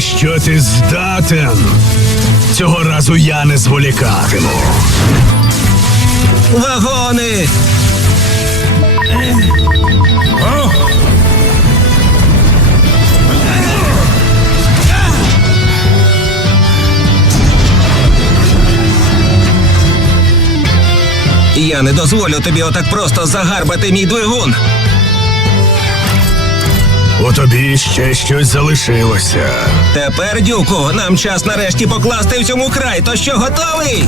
що ти здатен, цього разу я не зволікатиму. Вагони! Я не дозволю тобі отак просто загарбати мій двигун. У тобі ще щось залишилося. Тепер, дюку, нам час нарешті покласти в цьому край. То що готовий?